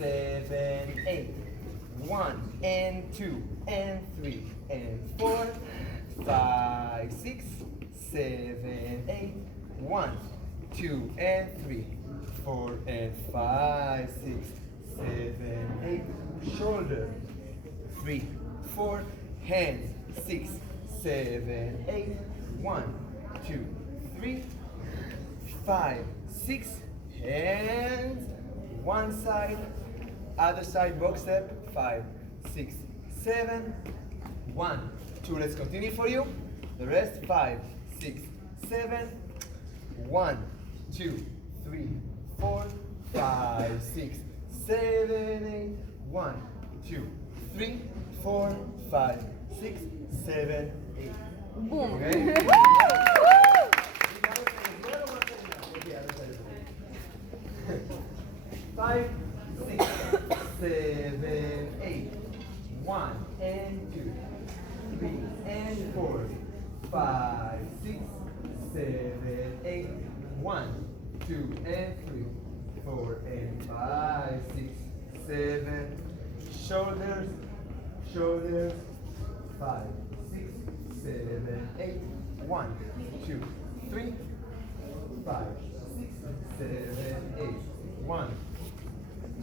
7, 8. 1 and 2 and 3 and 4, 5, 6, 7, 8. 1, 2 and 3, 4 and 5, 6, 7, 8. Shoulder. 3, 4. Hands. 6, 7, 8. 1, 2, 3, 5, 6. Hands. One side. Other side. Box step. 5, 6, 7. 1, 2. Let's continue for you. The rest. 5, 6, 7. 1, 2, 3, 4, 5, 6, 7, 8. 1, 2, 3, 4, 5, 6, 7, 8. Boom. Okay? Five, 6, 7, 8. 1 and 2, 3 and 4, 5, 6, 7, 8. 1, 2 and 3, 4 and 5, 6, 7. Shoulders, shoulders. 5, 6, 7, 8. 1, 2, 3, 5, 6, 7, 8. 1,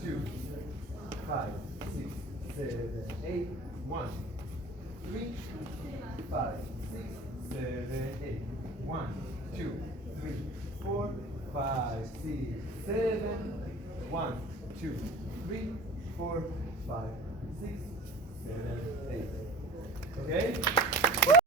2, 5, 6, 7, 8. 1, 3, 5, 6, 7, 8. 1, 2, 3, 4, 5, 6, 7. 1, 2, 3, 4, 5, 6, 7, 8. Okay?